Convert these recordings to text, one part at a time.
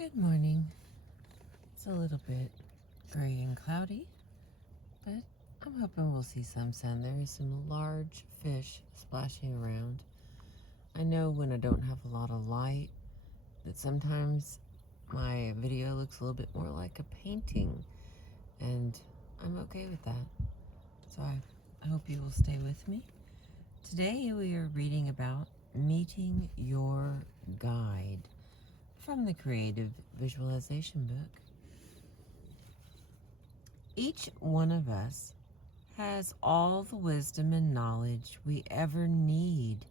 Good morning. It's a little bit gray and cloudy, but I'm hoping we'll see some sun. There is some large fish splashing around. I know when I don't have a lot of light that sometimes my video looks a little bit more like a painting, and I'm okay with that. So I hope you will stay with me. Today we are reading about meeting your guide from the Creative Visualization book. Each one of us has all the wisdom and knowledge we ever need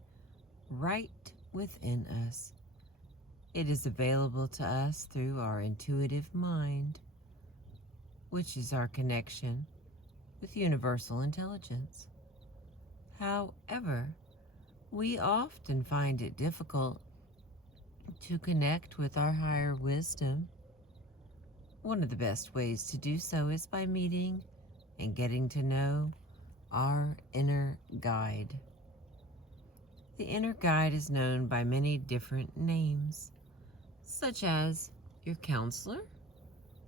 right within us. It is available to us through our intuitive mind, which is our connection with universal intelligence. However, we often find it difficult to connect with our higher wisdom. One of the best ways to do so is by meeting and getting to know our inner guide. The inner guide is known by many different names, such as your counselor,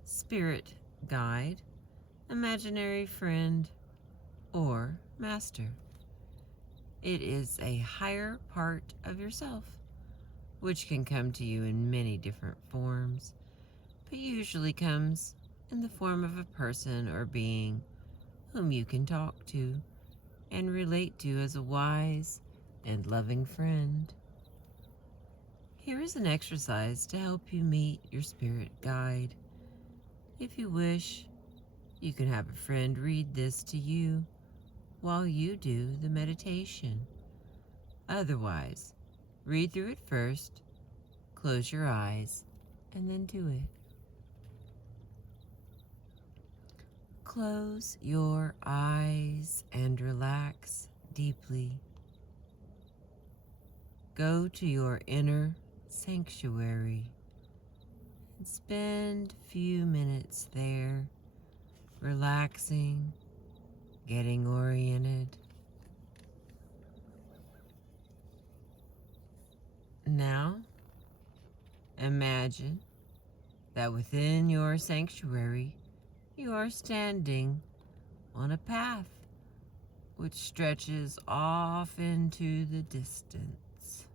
spirit guide, imaginary friend, or master. It is a higher part of yourself, which can come to you in many different forms, but usually comes in the form of a person or being whom you can talk to and relate to as a wise and loving friend. Here is an exercise to help you meet your spirit guide. If you wish, you can have a friend read this to you while you do the meditation. Otherwise, read through it first, close your eyes, and then do it. Close your eyes and relax deeply. Go to your inner sanctuary and spend a few minutes there, relaxing, getting oriented. Now, imagine that within your sanctuary, you are standing on a path which stretches off into the distance.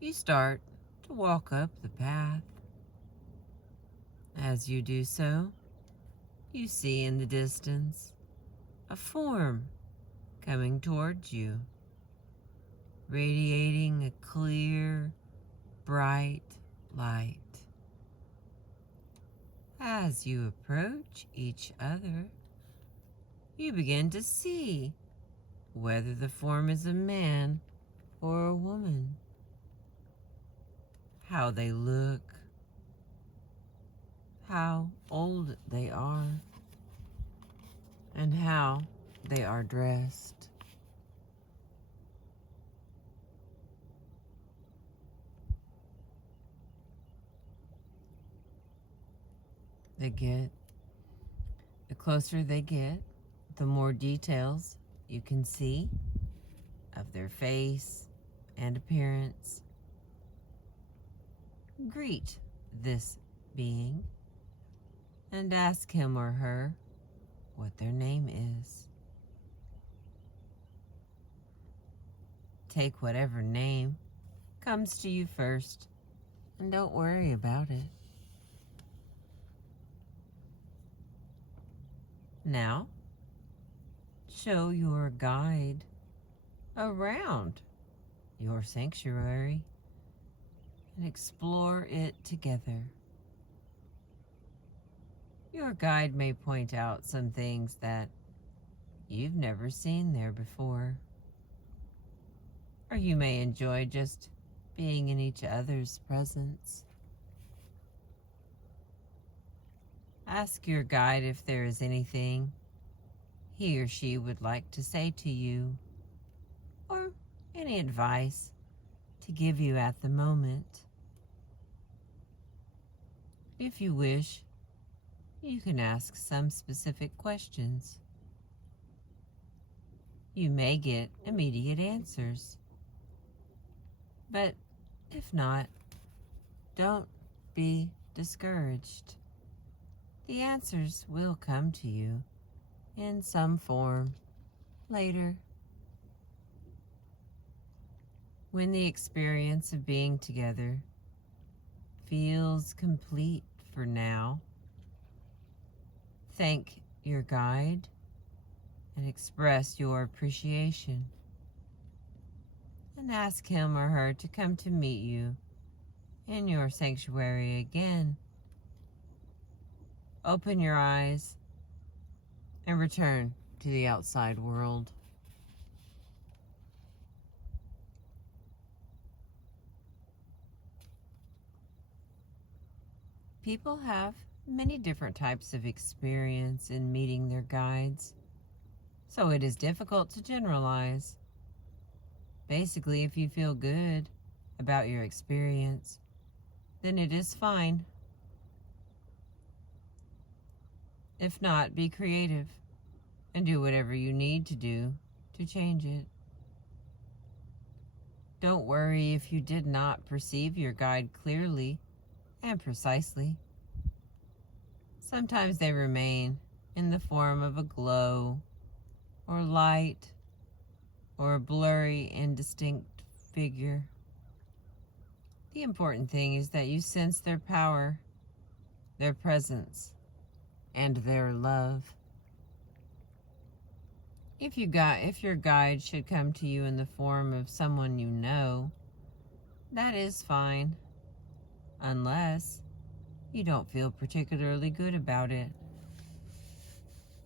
You start to walk up the path. As you do so, you see in the distance a form coming towards you, radiating a clear, bright light. As you approach each other, you begin to see whether the form is a man or a woman, how they look, how old they are, and how they are dressed. The closer they get, the more details you can see of their face and appearance. Greet this being and ask him or her what their name is. Take whatever name comes to you first and don't worry about it. Now, show your guide around your sanctuary and explore it together. Your guide may point out some things that you've never seen there before, or you may enjoy just being in each other's presence. Ask your guide if there is anything he or she would like to say to you, or any advice to give you at the moment. If you wish, you can ask some specific questions. You may get immediate answers, but if not, don't be discouraged. The answers will come to you in some form later. When the experience of being together feels complete for now, thank your guide and express your appreciation, and ask him or her to come to meet you in your sanctuary again. Open your eyes and return to the outside world. People have many different types of experience in meeting their guides, so it is difficult to generalize. Basically, if you feel good about your experience, then it is fine. If not, be creative and do whatever you need to do to change it. Don't worry if you did not perceive your guide clearly and precisely. Sometimes they remain in the form of a glow or light or a blurry, indistinct figure. The important thing is that you sense their power, their presence, and their love. If your guide should come to you in the form of someone you know, that is fine, unless you don't feel particularly good about it.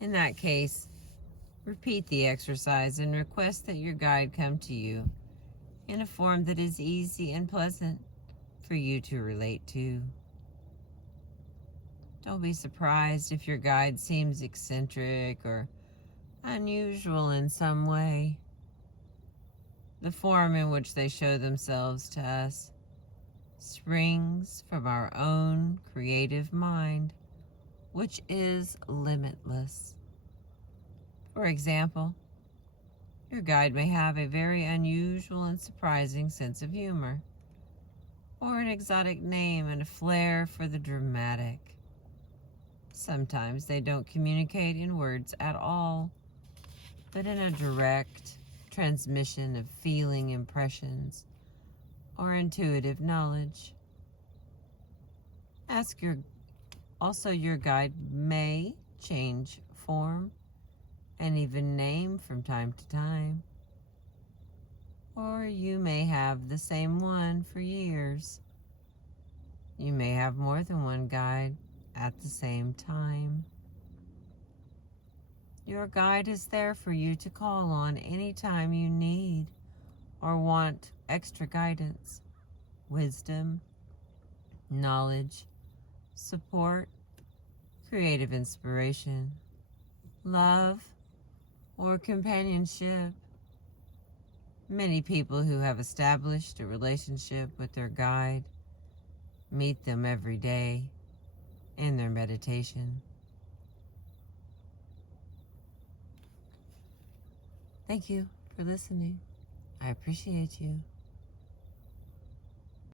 In that case, repeat the exercise and request that your guide come to you in a form that is easy and pleasant for you to relate to. Don't be surprised if your guide seems eccentric or unusual in some way. The form in which they show themselves to us springs from our own creative mind, which is limitless. For example, your guide may have a very unusual and surprising sense of humor, or an exotic name and a flair for the dramatic. Sometimes they don't communicate in words at all, but in a direct transmission of feeling impressions or intuitive knowledge. Your guide may change form and even name from time to time, or you may have the same one for years. You may have more than one guide at the same time. Your guide is there for you to call on anytime you need or want extra guidance, wisdom, knowledge, support, creative inspiration, love, or companionship. Many people who have established a relationship with their guide meet them every day in their meditation. Thank you for listening. I appreciate you.